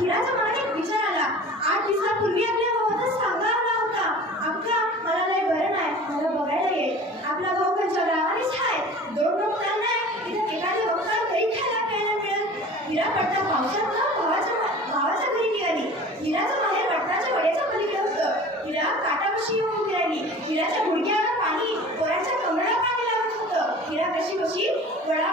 हिराच्या मनात विचार आला. आठ दिवसापूर्वी आपल्या भावाचा सागा आला होता. अक्का मला लय बरं नाही. मला बघायला ये. आपला भाऊ त्यांच्या गावानेच आहे दोन डॉक्टर नाही. एखाद्या डॉक्टर घरी खायला प्यायला मिळेल. हिरा पडता पावसात भावाच्या भावाच्या घरी निघाली. हिराचं माहेर पडताच्या वड्याच्या पलीकडे होतं. हिरा काटापाशी येऊन फिरायली हिराच्या गुडघ्यावर पाणी पोराच्या कमळाला पाणी लावत होतं. हिरा कशी कशी गळा